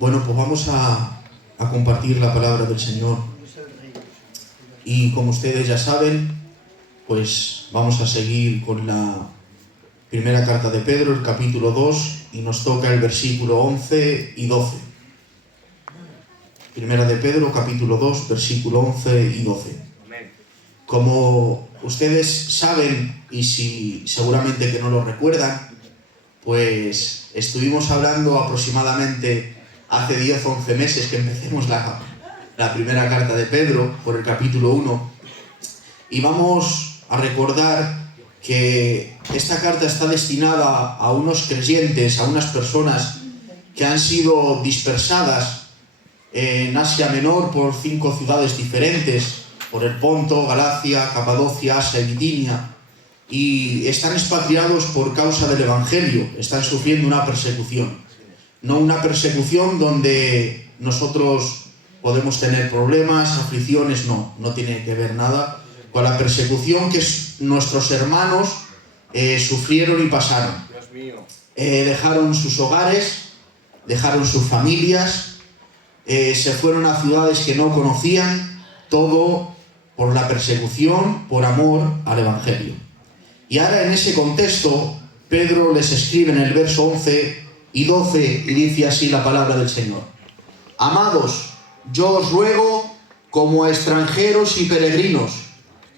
Bueno, pues vamos a compartir la palabra del Señor. Y como ustedes ya saben, pues vamos a seguir con la primera carta de Pedro, el capítulo 2, y nos toca el versículo 11 y 12. Primera de Pedro, capítulo 2, versículo 11 y 12. Como ustedes saben, y si seguramente que no lo recuerdan, pues estuvimos hablando aproximadamente hace 10 o 11 meses que empecemos la primera carta de Pedro, por el capítulo 1, y vamos a recordar que esta carta está destinada a unos creyentes, a unas personas que han sido dispersadas en Asia Menor por 5 ciudades diferentes, por el Ponto, Galacia, Capadocia, Asia y Bitinia, y están expatriados por causa del Evangelio, están sufriendo una persecución. No una persecución donde nosotros podemos tener problemas, aflicciones, no tiene que ver nada con la persecución que nuestros hermanos sufrieron y pasaron. Dejaron sus hogares, dejaron sus familias, se fueron a ciudades que no conocían, todo por la persecución, por amor al Evangelio. Y ahora en ese contexto, Pedro les escribe en el verso 11 y 12 y dice así la palabra del Señor: Amados, yo os ruego como extranjeros y peregrinos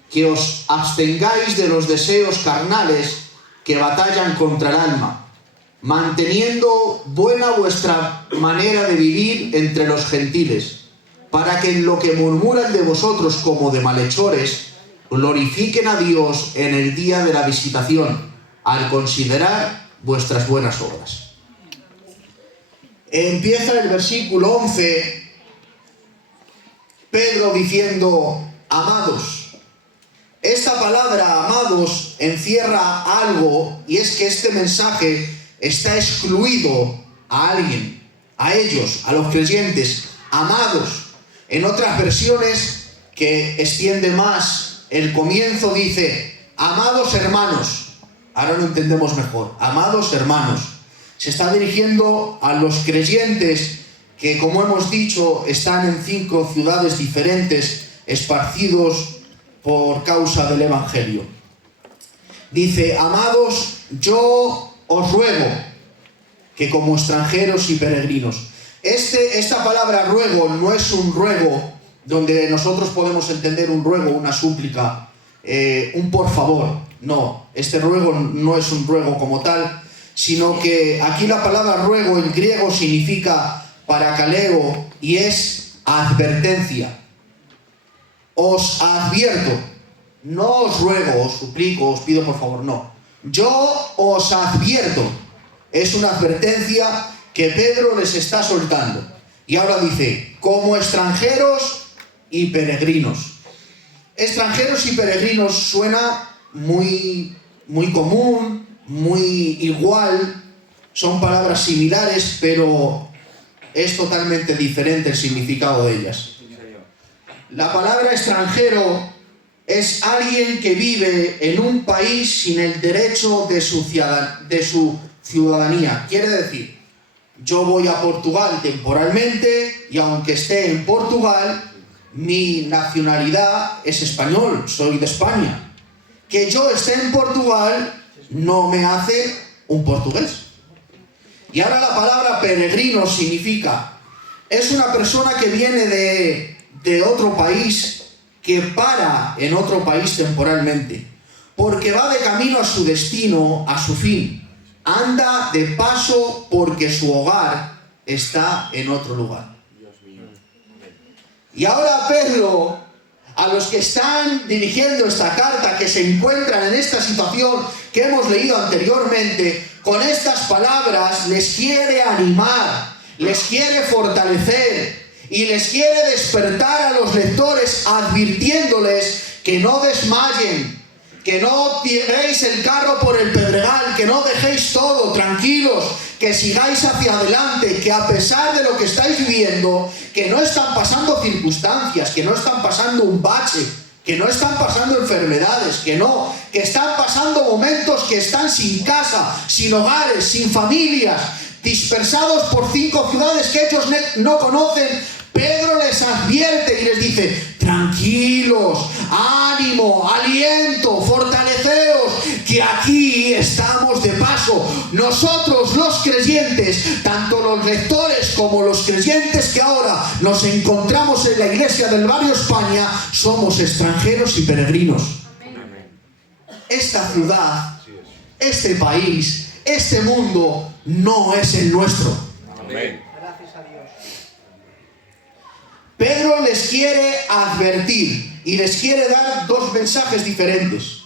que os abstengáis de los deseos carnales que batallan contra el alma, manteniendo buena vuestra manera de vivir entre los gentiles, para que en lo que murmuran de vosotros como de malhechores, glorifiquen a Dios en el día de la visitación, al considerar vuestras buenas obras. Empieza el versículo 11, Pedro diciendo, amados. Esta palabra, amados, encierra algo, y es que este mensaje está excluido a alguien, a ellos, a los creyentes, amados. En otras versiones que extiende más el comienzo dice, amados hermanos. Ahora lo entendemos mejor, amados hermanos. Se está dirigiendo a los creyentes que, como hemos dicho, están en 5 ciudades diferentes, esparcidos por causa del Evangelio. Dice, amados, yo os ruego que como extranjeros y peregrinos. Esta palabra ruego no es un ruego donde nosotros podemos entender un ruego, una súplica, un por favor. No, este ruego no es un ruego como tal, sino que aquí la palabra ruego en griego significa parakaleo y es advertencia. Os advierto, no os ruego, os suplico, os pido por favor, no. Yo os advierto. Es una advertencia que Pedro les está soltando. Y ahora dice, como extranjeros y peregrinos. Extranjeros y peregrinos suena muy común, muy igual. Son palabras similares, pero es totalmente diferente el significado de ellas. La palabra extranjero es alguien que vive en un país sin el derecho de su ciudadanía. Quiere decir, yo voy a Portugal temporalmente y aunque esté en Portugal, mi nacionalidad es español, soy de España. Que yo esté en Portugal no me hace un portugués. Y ahora la palabra peregrino significa, es una persona que viene de otro país, que para en otro país temporalmente, porque va de camino a su destino, a su fin. Anda de paso porque su hogar está en otro lugar. Y ahora Pedro, a los que están dirigiendo esta carta, que se encuentran en esta situación que hemos leído anteriormente, con estas palabras les quiere animar, les quiere fortalecer y les quiere despertar a los lectores advirtiéndoles que no desmayen, que no tiréis el carro por el pedregal, que no dejéis todo, tranquilos, que sigáis hacia adelante, que a pesar de lo que estáis viviendo, que no están pasando circunstancias, que no están pasando un bache, que no están pasando enfermedades, que están pasando momentos que están sin casa, sin hogares, sin familias, dispersados por 5 ciudades que ellos no conocen, Pedro les advierte y les dice: tranquilos, ánimo, aliento, fortaleceos, que aquí estamos de paso. Nosotros los creyentes, tanto los lectores como los creyentes que ahora nos encontramos en la iglesia del barrio España, somos extranjeros y peregrinos. Esta ciudad, este país, este mundo no es el nuestro. Amén. Pedro les quiere advertir y les quiere dar 2 mensajes diferentes.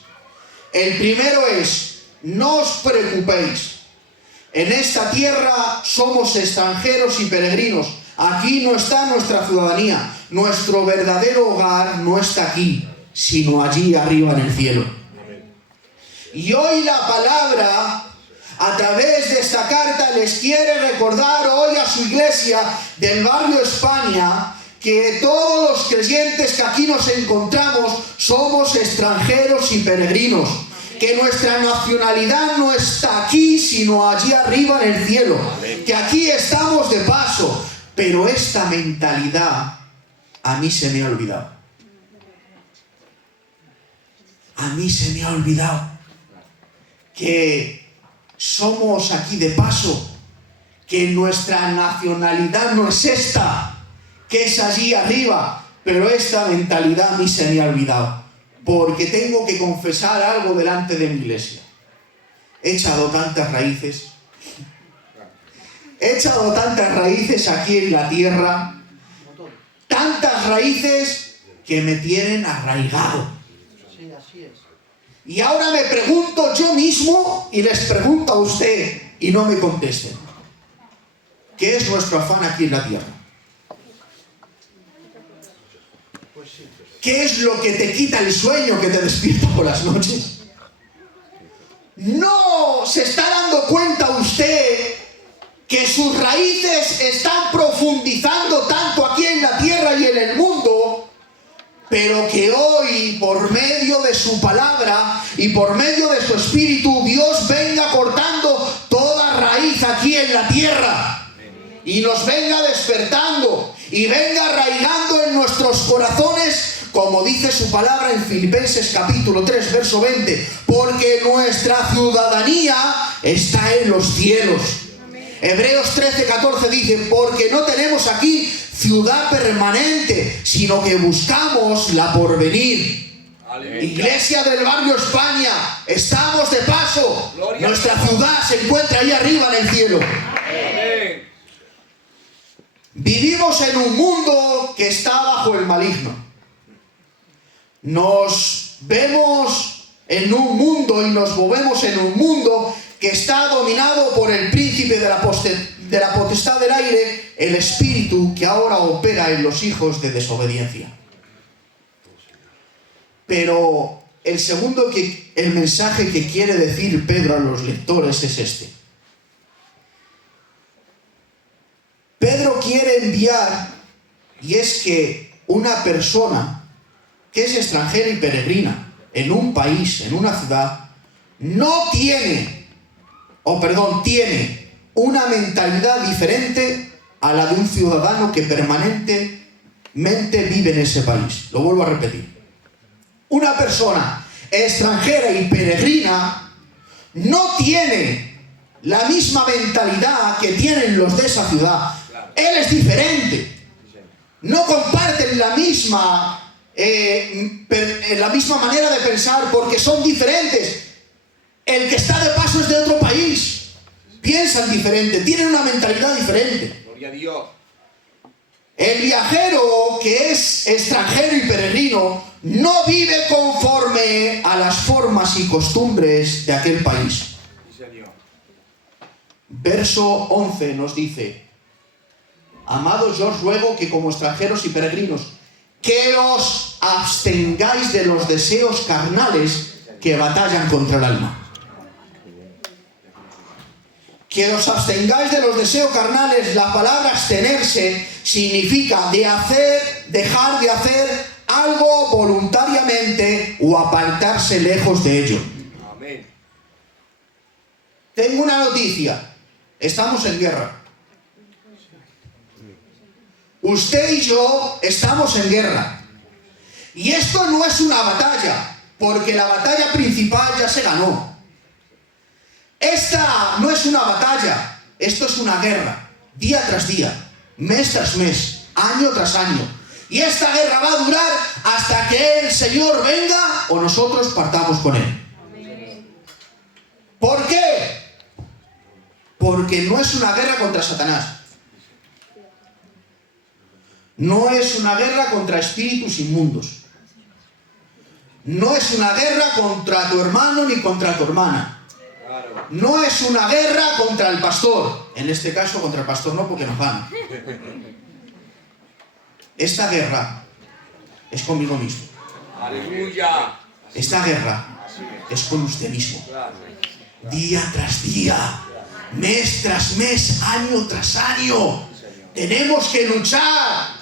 El primero es: no os preocupéis. En esta tierra somos extranjeros y peregrinos. Aquí no está nuestra ciudadanía. Nuestro verdadero hogar no está aquí, sino allí arriba en el cielo. Y hoy la palabra, a través de esta carta, les quiere recordar hoy a su iglesia del barrio España que todos los creyentes que aquí nos encontramos somos extranjeros y peregrinos, que nuestra nacionalidad no está aquí sino allí arriba en el cielo, que aquí estamos de paso. Pero esta mentalidad a mí se me ha olvidado. A mí se me ha olvidado que somos aquí de paso, que nuestra nacionalidad no es esta, que es allí arriba. Pero esta mentalidad a mí se me ha olvidado, porque tengo que confesar algo delante de mi iglesia. He echado tantas raíces. He echado tantas raíces aquí en la tierra, tantas raíces que me tienen arraigado. Sí, así es. Y ahora me pregunto yo mismo y les pregunto a usted y no me contesten: ¿qué es nuestro afán aquí en la tierra? ¿Qué es lo que te quita el sueño, que te despierta por las noches? ¿No se está dando cuenta usted que sus raíces están profundizando tanto aquí en la tierra y en el mundo, pero que hoy, por medio de su palabra y por medio de su espíritu, Dios venga cortando toda raíz aquí en la tierra y nos venga despertando y venga arraigando en nuestros corazones, como dice su palabra en Filipenses capítulo 3, verso 20, porque nuestra ciudadanía está en los cielos. Hebreos 13, 14 dice: porque no tenemos aquí ciudad permanente, sino que buscamos la porvenir. Aleluya. Iglesia del barrio España, estamos de paso. Gloria. Nuestra ciudad se encuentra ahí arriba en el cielo. Amén. Vivimos en un mundo que está bajo el maligno. Nos vemos en un mundo y nos movemos en un mundo que está dominado por el príncipe de la potestad del aire, el espíritu que ahora opera en los hijos de desobediencia. Pero el mensaje que quiere decir Pedro a los lectores es este. Pedro quiere enviar, y es que una persona que es extranjera y peregrina en un país, en una ciudad, tiene una mentalidad diferente a la de un ciudadano que permanentemente vive en ese país. Lo vuelvo a repetir. Una persona extranjera y peregrina no tiene la misma mentalidad que tienen los de esa ciudad. Él es diferente. No comparten la misma manera de pensar, porque son diferentes. El que está de paso es de otro país, piensan diferente, tienen una mentalidad diferente. Gloria a Dios. El viajero que es extranjero y peregrino no vive conforme a las formas y costumbres de aquel país. Verso 11 nos dice: amados, yo os ruego que como extranjeros y peregrinos, que os abstengáis de los deseos carnales que batallan contra el alma. Que os abstengáis de los deseos carnales. La palabra abstenerse significa dejar de hacer algo voluntariamente o apartarse lejos de ello. Amén. Tengo una noticia. Estamos en guerra. Usted y yo estamos en guerra. Y esto no es una batalla, porque la batalla principal ya se ganó. Esta no es una batalla, esto es una guerra, día tras día, mes tras mes, año tras año. Y esta guerra va a durar hasta que el Señor venga o nosotros partamos con Él. ¿Por qué? Porque no es una guerra contra Satanás. No es una guerra contra espíritus inmundos. No es una guerra contra tu hermano ni contra tu hermana. No es una guerra contra el pastor. En este caso contra el pastor no, porque nos gana. Esta guerra es conmigo mismo. Aleluya. Esta guerra es con usted mismo. Día tras día, mes tras mes, año tras año. Tenemos que luchar.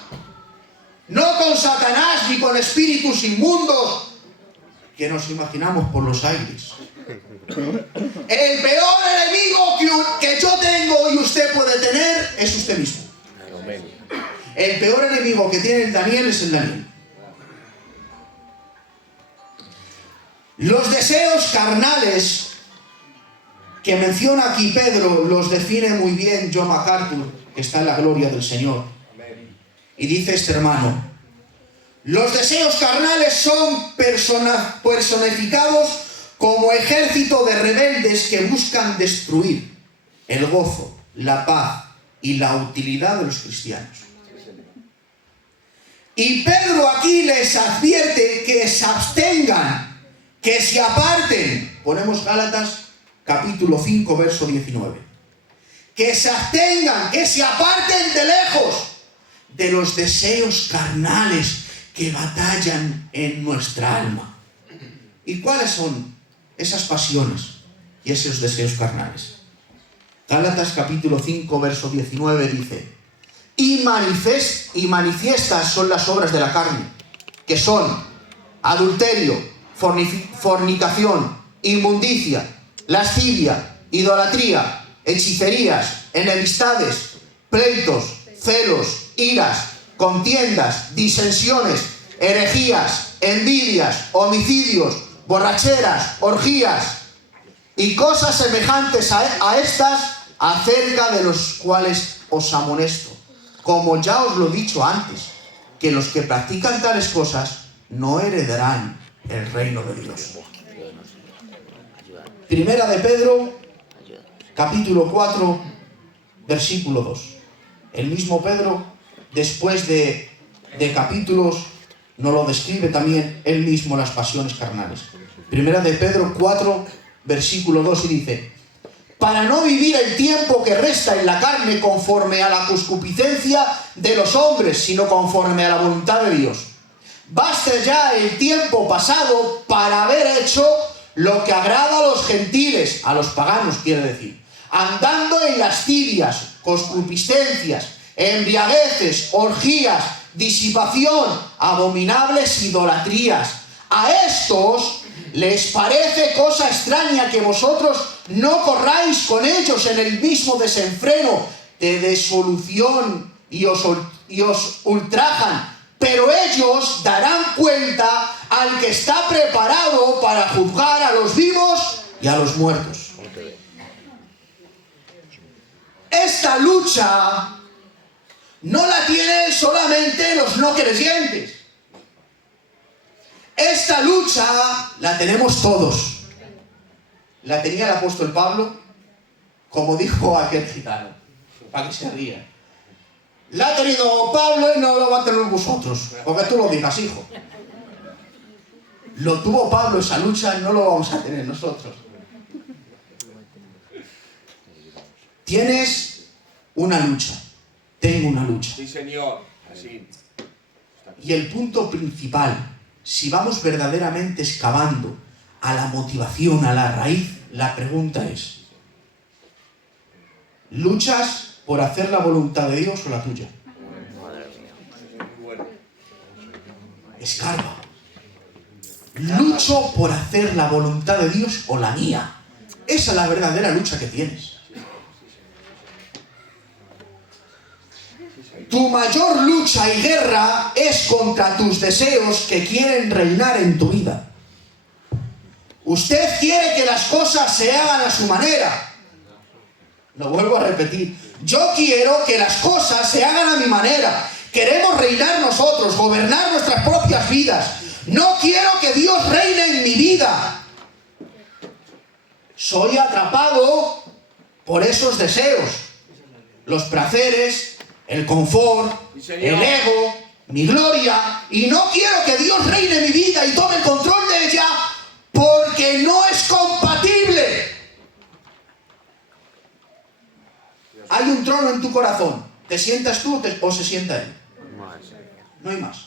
No con Satanás ni con espíritus inmundos que nos imaginamos por los aires. El peor enemigo que yo tengo y usted puede tener es usted mismo. El peor enemigo que tiene el Daniel es el Daniel. Los deseos carnales que menciona aquí Pedro los define muy bien John MacArthur, que está en la gloria del Señor. Y dice este hermano: los deseos carnales son personificados como ejército de rebeldes que buscan destruir el gozo, la paz y la utilidad de los cristianos. Y Pedro aquí les advierte que se abstengan, que se aparten. Ponemos Gálatas capítulo 5, verso 19. Que se abstengan, que se aparten de lejos de los deseos carnales que batallan en nuestra alma. ¿Y cuáles son esas pasiones y esos deseos carnales? Gálatas capítulo 5, verso 19 dice: y manifiestas son las obras de la carne, que son adulterio, fornicación, inmundicia, lascivia, idolatría, hechicerías, enemistades, pleitos, celos, iras, contiendas, disensiones, herejías, envidias, homicidios, borracheras, orgías y cosas semejantes a estas, acerca de los cuales os amonesto, como ya os lo he dicho antes, que los que practican tales cosas no heredarán el reino de Dios. Primera de Pedro, capítulo 4, versículo 2. El mismo Pedro, después de capítulos, nos lo describe también él mismo, las pasiones carnales. Primera de Pedro 4, versículo 2, y dice: para no vivir el tiempo que resta en la carne conforme a la concupiscencia de los hombres, sino conforme a la voluntad de Dios. Basta ya el tiempo pasado para haber hecho lo que agrada a los gentiles, a los paganos quiere decir, andando en lascivias, concupiscencias, embriagueces, orgías, disipación, abominables idolatrías. A estos les parece cosa extraña que vosotros no corráis con ellos en el mismo desenfreno de desolución y os ultrajan, pero ellos darán cuenta al que está preparado para juzgar a los vivos y a los muertos. Esta lucha no la tienen solamente los no creyentes. Esta lucha la tenemos todos. La tenía el apóstol Pablo, como dijo aquel gitano, para que se ría. La ha tenido Pablo y no lo va a tener vosotros, porque tú lo digas, hijo. Lo tuvo Pablo esa lucha y no lo vamos a tener nosotros. Tienes una lucha, tengo una lucha. Sí, Señor. Así. Y el punto principal, si vamos verdaderamente excavando a la motivación, a la raíz, la pregunta es: ¿luchas por hacer la voluntad de Dios o la tuya? Escarba. ¿Lucho por hacer la voluntad de Dios o la mía? Esa es la verdadera lucha que tienes. Tu mayor lucha y guerra es contra tus deseos que quieren reinar en tu vida. Usted quiere que las cosas se hagan a su manera. Lo vuelvo a repetir. Yo quiero que las cosas se hagan a mi manera. Queremos reinar nosotros, gobernar nuestras propias vidas. No quiero que Dios reine en mi vida. Soy atrapado por esos deseos. Los placeres, el confort, el ego, mi gloria. Y no quiero que Dios reine en mi vida y tome el control de ella porque no es compatible. Hay un trono en tu corazón. ¿Te sientas tú o se sienta Él? No hay más.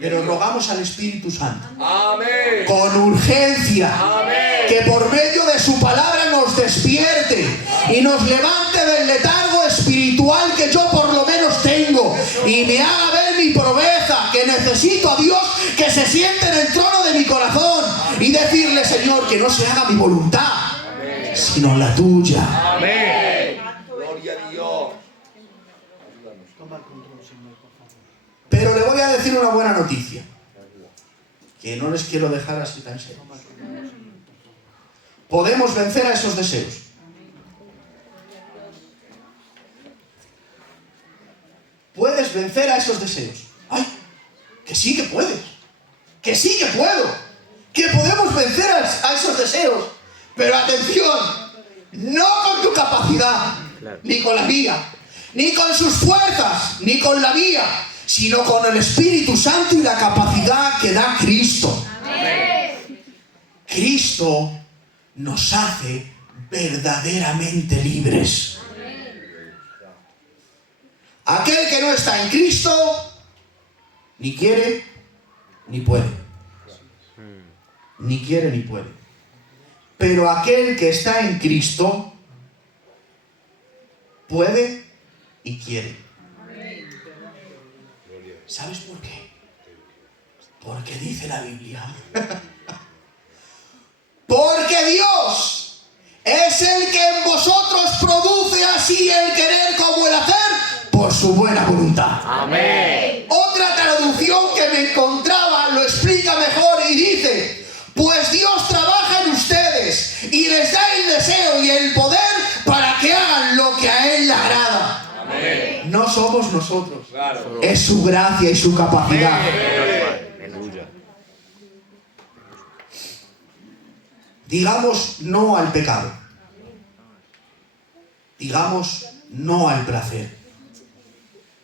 Pero rogamos al Espíritu Santo. Amén. Con urgencia. Amén. Que por medio de su palabra nos despierte y nos levante del letargo espiritual que yo por lo menos tengo y me haga ver mi pobreza, que necesito a Dios que se siente en el trono de mi corazón y decirle: Señor, que no se haga mi voluntad, sino la tuya. Amén. Gloria a Dios. Toma el control, Señor, por favor. Pero le voy a decir una buena noticia, que no les quiero dejar así tan serio. Podemos vencer a esos deseos. Puedes vencer a esos deseos. ¡Ay! Que sí que puedes. Que sí que puedo. Que podemos vencer a esos deseos. Pero atención, no con tu capacidad, ni con la mía, ni con sus fuerzas, ni con la mía, sino con el Espíritu Santo y la capacidad que da Cristo. Amén. Cristo nos hace verdaderamente libres. Aquel que no está en Cristo, ni quiere, ni puede. Ni quiere, ni puede. Pero aquel que está en Cristo, puede y quiere. ¿Sabes por qué? Porque dice la Biblia. Porque Dios es el que en vosotros produce así el querer como el hacer por su buena voluntad. Amén. Otra traducción que me encontraba lo explica mejor y dice: pues Dios trabaja en ustedes y les da el deseo y el poder para que hagan lo que a Él le agrada. Amén. No somos nosotros. Claro. Es su gracia y su capacidad. Digamos no al pecado. Digamos no al placer.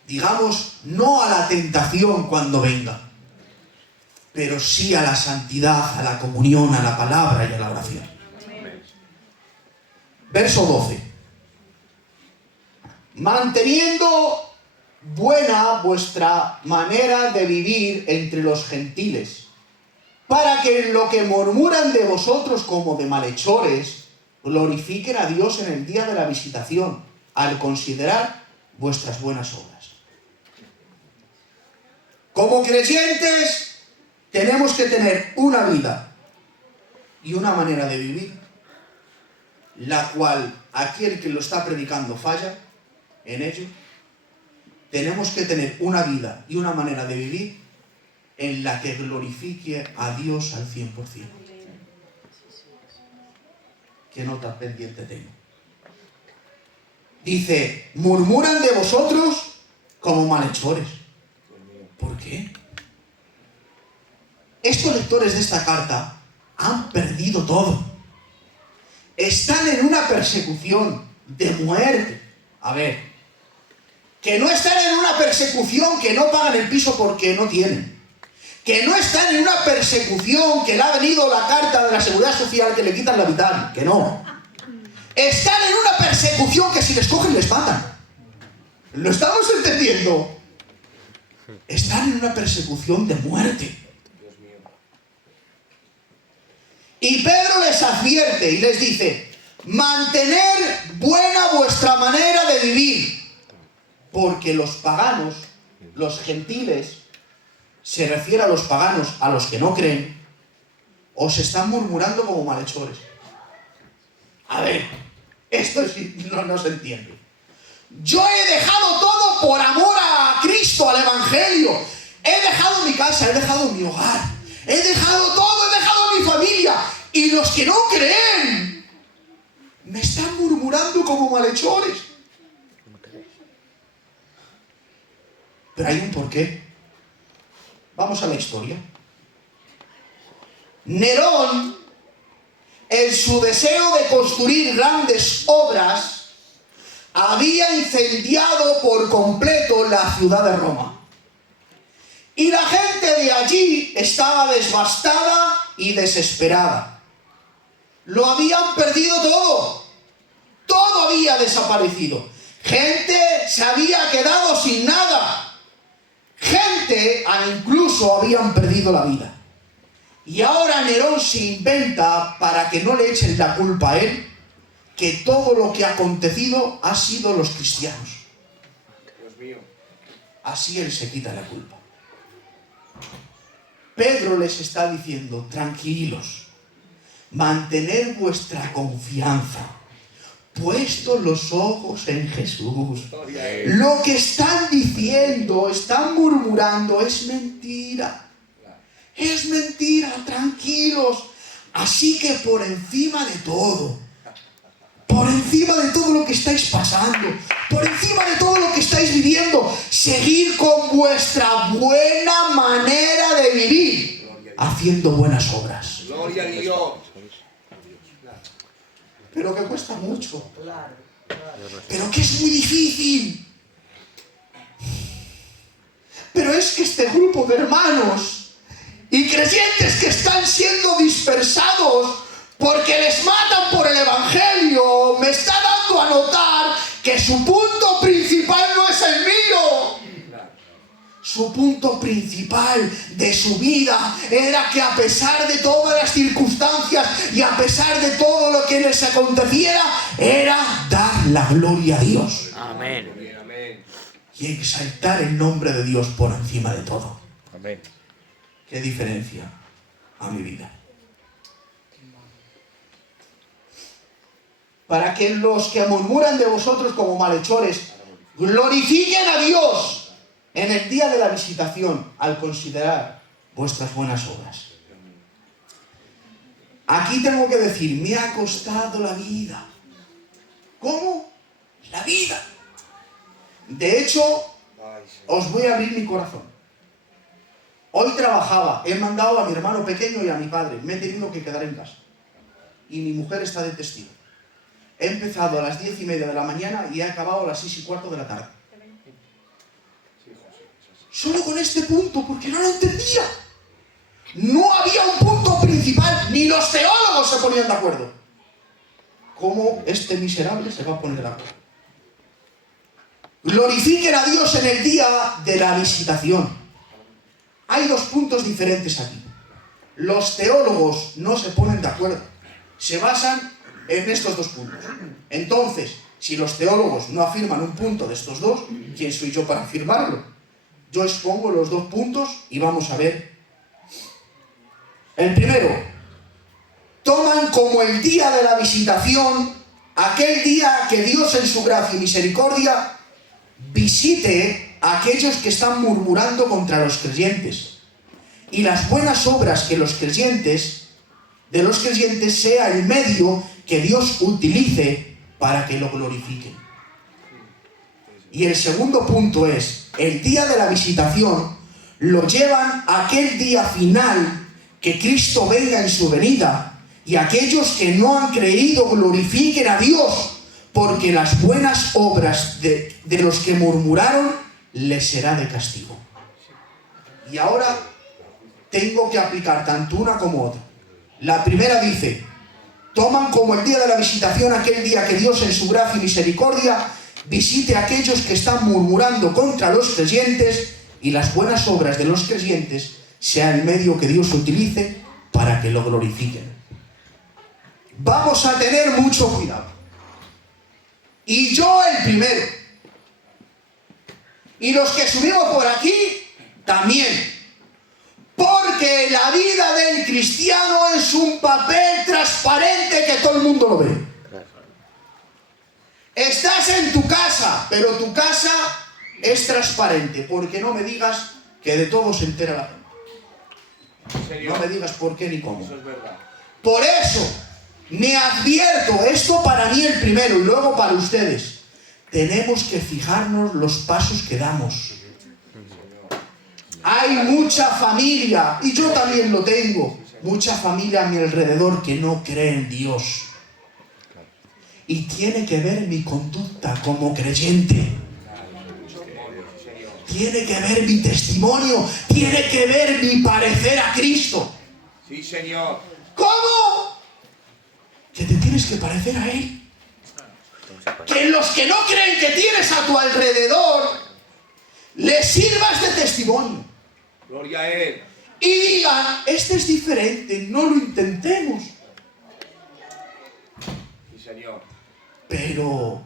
Digamos no a la tentación cuando venga. Pero sí a la santidad, a la comunión, a la palabra y a la oración. Verso 12. Manteniendo buena vuestra manera de vivir entre los gentiles, para que en lo que murmuran de vosotros como de malhechores, glorifiquen a Dios en el día de la visitación, al considerar vuestras buenas obras. Como creyentes, tenemos que tener una vida y una manera de vivir, la cual aquel que lo está predicando falla en ello. Tenemos que tener una vida y una manera de vivir en la que glorifique a Dios al 100%. ¿Qué nota pendiente tengo? Dice: murmuran de vosotros como malhechores. ¿Por qué? Estos lectores de esta carta han perdido todo. Están en una persecución de muerte. A ver, que no están en una persecución que no pagan el piso porque no tienen. Que no están en una persecución que le ha venido la carta de la Seguridad Social que le quitan la vital. Que no. Están en una persecución que si les cogen les matan. ¿Lo estamos entendiendo? Están en una persecución de muerte. Y Pedro les advierte y les dice: mantener buena vuestra manera de vivir, porque los paganos, los gentiles, se refiere a los paganos, a los que no creen, os están murmurando como malhechores. A ver, esto sí no se entiende. Yo he dejado todo por amor a Cristo, al Evangelio. He dejado mi casa, he dejado mi hogar, he dejado todo, he dejado mi familia. Y los que no creen me están murmurando como malhechores. Pero hay un porqué. Vamos a la historia. Nerón, en su deseo de construir grandes obras, había incendiado por completo la ciudad de Roma. Y la gente de allí estaba devastada y desesperada. Lo habían perdido todo. Todo había desaparecido. Gente se había quedado sin nada. Gente incluso habían perdido la vida. Y ahora Nerón se inventa, para que no le echen la culpa a él, que todo lo que ha acontecido ha sido los cristianos. Dios mío. Así él se quita la culpa. Pedro les está diciendo: tranquilos, mantened vuestra confianza, puestos los ojos en Jesús. Lo que están diciendo, están murmurando, es mentira. Es mentira, tranquilos. Así que por encima de todo lo que estáis pasando, por encima de todo lo que estáis viviendo, seguid con vuestra buena manera de vivir, haciendo buenas obras. Gloria a Dios. Pero que cuesta mucho. Pero que es muy difícil. Pero es que este grupo de hermanos y creyentes que están siendo dispersados porque les matan por el Evangelio, me está dando a notar que su punto principal no es el mío. Su punto principal de su vida era que, a pesar de todas las circunstancias y a pesar de todo lo que les aconteciera, era dar la gloria a Dios. Amén. Y exaltar el nombre de Dios por encima de todo. Amén. ¿Qué diferencia a mi vida? Para que los que murmuran de vosotros como malhechores glorifiquen a Dios en el día de la visitación, al considerar vuestras buenas obras. Aquí tengo que decir: me ha costado la vida. ¿Cómo? La vida. De hecho, os voy a abrir mi corazón. Hoy trabajaba, he mandado a mi hermano pequeño y a mi padre, me he tenido que quedar en casa. Y mi mujer está de testigo. He empezado a las 10:30 de la mañana y he acabado a las 6:15 de la tarde. Solo con este punto, porque no lo entendía. No había un punto principal, ni los teólogos se ponían de acuerdo. ¿Cómo este miserable se va a poner de acuerdo? Glorifiquen a Dios en el día de la visitación. Hay dos puntos diferentes aquí. Los teólogos no se ponen de acuerdo. Se basan en estos dos puntos. Entonces, si los teólogos no afirman un punto de estos dos, ¿quién soy yo para afirmarlo? Yo expongo los dos puntos y vamos a ver. El primero: toman como el día de la visitación aquel día que Dios, en su gracia y misericordia, visite a aquellos que están murmurando contra los creyentes, y las buenas obras de los creyentes sea el medio que Dios utilice para que lo glorifiquen. Y el segundo punto es: el día de la visitación lo llevan a aquel día final, que Cristo venga en su venida, y aquellos que no han creído glorifiquen a Dios, porque las buenas obras de los que murmuraron les será de castigo. Y ahora tengo que aplicar tanto una como otra. La primera dice: toman como el día de la visitación aquel día que Dios, en su gracia y misericordia, visite a aquellos que están murmurando contra los creyentes, y las buenas obras de los creyentes sea el medio que Dios utilice para que lo glorifiquen. Vamos a tener mucho cuidado. Y yo el primero. Y los que subimos por aquí también. Porque la vida del cristiano es un papel transparente que todo el mundo lo ve. Estás en tu casa, pero tu casa es transparente, porque no me digas que de todo se entera la gente. No me digas por qué ni cómo. Eso es verdad. Por eso, me advierto, esto para mí el primero y luego para ustedes. Tenemos que fijarnos los pasos que damos. Hay mucha familia, y yo también lo tengo, mucha familia a mi alrededor que no cree en Dios. Y tiene que ver mi conducta como creyente. Tiene que ver mi testimonio. Tiene que ver mi parecer a Cristo. Sí, Señor. ¿Cómo? Que te tienes que parecer a Él. Que los que no creen que tienes a tu alrededor, les sirvas de testimonio. Gloria a Él. Y digan, este es diferente, no lo intentemos. Sí, Señor. Pero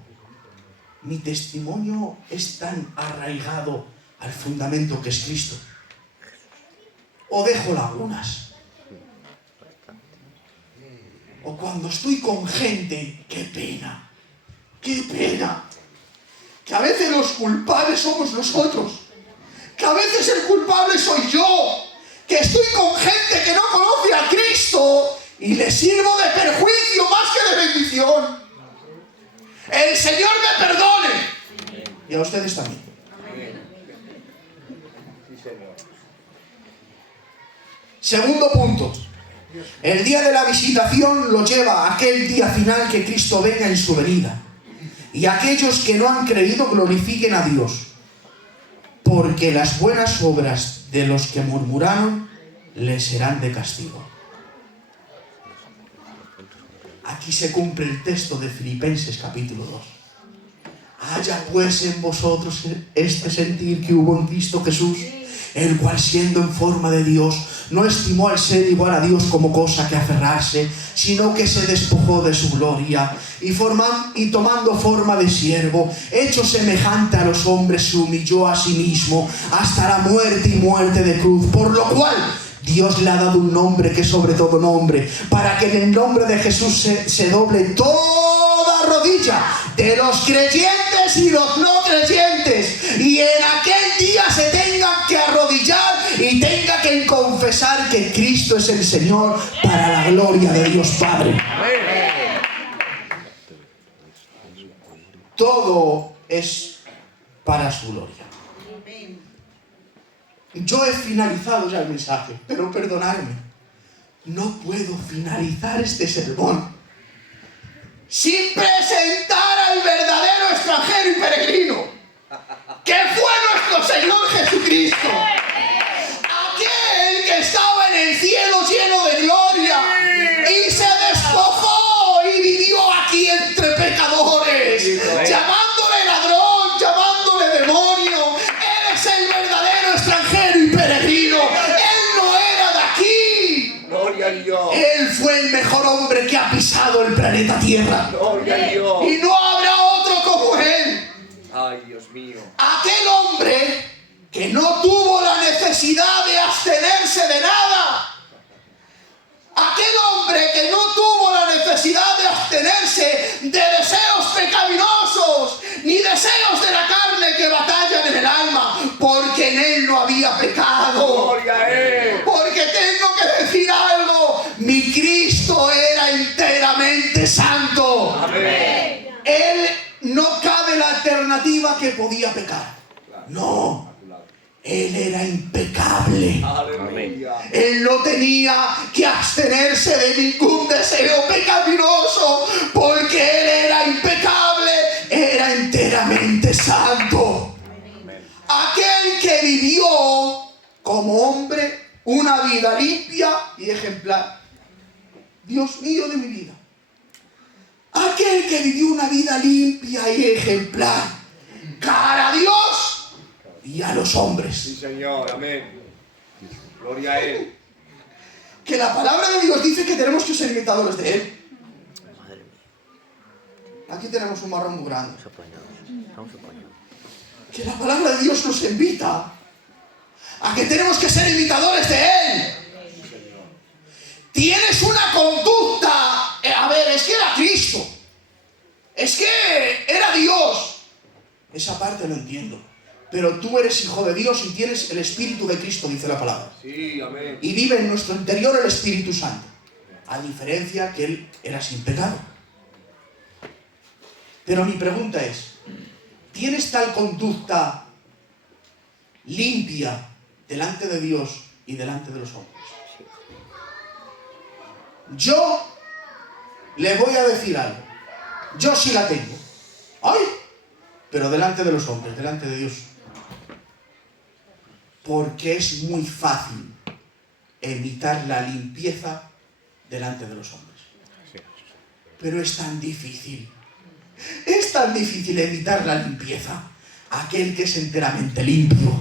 mi testimonio es tan arraigado al fundamento que es Cristo. O dejo lagunas. O cuando estoy con gente, qué pena, que a veces los culpables somos nosotros, que a veces el culpable soy yo, que estoy con gente que no conoce a Cristo y le sirvo de perjuicio más que de bendición. El Señor me perdone. Y a ustedes también. Sí, Señor. Segundo punto. El día de la visitación lo lleva a aquel día final que Cristo venga en su venida. Y aquellos que no han creído glorifiquen a Dios. Porque las buenas obras de los que murmuraron les serán de castigo. Aquí se cumple el texto de Filipenses capítulo 2. Haya pues en vosotros este sentir que hubo en Cristo Jesús, el cual siendo en forma de Dios, no estimó al ser igual a Dios como cosa que aferrarse, sino que se despojó de su gloria y tomando forma de siervo, hecho semejante a los hombres, se humilló a sí mismo hasta la muerte y muerte de cruz, por lo cual Dios le ha dado un nombre que es sobre todo nombre, para que en el nombre de Jesús se doble toda rodilla de los creyentes y los no creyentes, y en aquel día se tengan que arrodillar y tenga que confesar que Cristo es el Señor, para la gloria de Dios Padre. Todo es para su gloria. Yo he finalizado ya el mensaje, pero perdonadme, no puedo finalizar este sermón sin presentar al verdadero extranjero y peregrino, que fue nuestro Señor Jesucristo, aquel que estaba en el cielo lleno de gloria y se despojó y vivió aquí entre pecadores, llamándole ladrón, llamándole demonio. Él es el verdadero extranjero y peregrino. Él no era de aquí. Gloria a Dios. Él fue el mejor hombre que ha pisado el planeta Tierra. Gloria a Dios. Y no habrá otro como Él. Ay, Dios mío. Aquel hombre que no tuvo la necesidad de abstenerse de nada. Aquel hombre que no tuvo la necesidad de abstenerse de deseos pecaminosos, ni deseos de la carne que batallan en el alma, porque en él no había pecado. Gloria a Él. Porque tengo que decir algo, mi Cristo era enteramente santo. Amén. Él no cabe la alternativa que podía pecar. No. Él era impecable. Aleluya. Él no tenía que abstenerse de ningún deseo pecaminoso, porque Él era impecable, era enteramente santo. Aquel que vivió como hombre una vida limpia y ejemplar. Dios mío de mi vida. Aquel que vivió una vida limpia y ejemplar, cara a Dios y a los hombres. Sí, Señor. Amén. Gloria a Él. Que la palabra de Dios dice que tenemos que ser imitadores de Él. Aquí tenemos un marrón muy grande. Que la palabra de Dios nos invita a que tenemos que ser imitadores de Él. Tienes una conducta. A ver, es que era Cristo. Es que era Dios. Esa parte lo entiendo. Pero tú eres hijo de Dios y tienes el Espíritu de Cristo, dice la palabra. Sí, amén. Y vive en nuestro interior el Espíritu Santo. A diferencia que Él era sin pecado. Pero mi pregunta es, ¿tienes tal conducta limpia delante de Dios y delante de los hombres? Yo le voy a decir algo. Yo sí la tengo. ¡Ay! Pero delante de los hombres, delante de Dios. Porque es muy fácil evitar la limpieza delante de los hombres. Pero es tan difícil. Es tan difícil evitar la limpieza. Aquel que es enteramente limpio,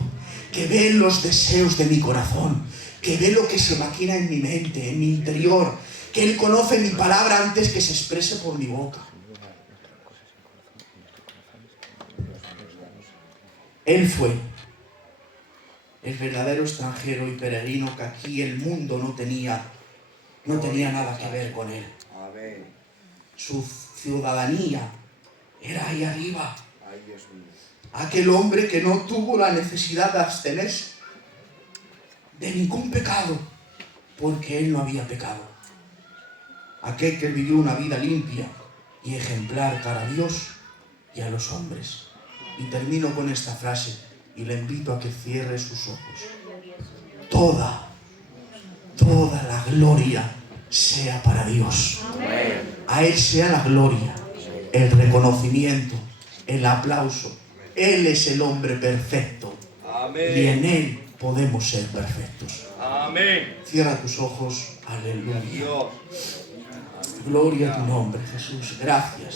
que ve los deseos de mi corazón, que ve lo que se maquina en mi mente, en mi interior, que Él conoce mi palabra antes que se exprese por mi boca. Él fue el verdadero extranjero y peregrino que aquí el mundo no tenía nada que ver con Él. Amén. Su ciudadanía era ahí arriba. Ay, Dios mío. Aquel hombre que no tuvo la necesidad de abstenerse de ningún pecado, porque Él no había pecado. Aquel que vivió una vida limpia y ejemplar para Dios y a los hombres. Y termino con esta frase y le invito a que cierre sus ojos. Toda la gloria sea para Dios. A Él sea la gloria, el reconocimiento, el aplauso. Él es el hombre perfecto. Amén. Y en Él podemos ser perfectos. Amén. Cierra tus ojos. Aleluya. Dios. Gloria a tu nombre, Jesús. Gracias.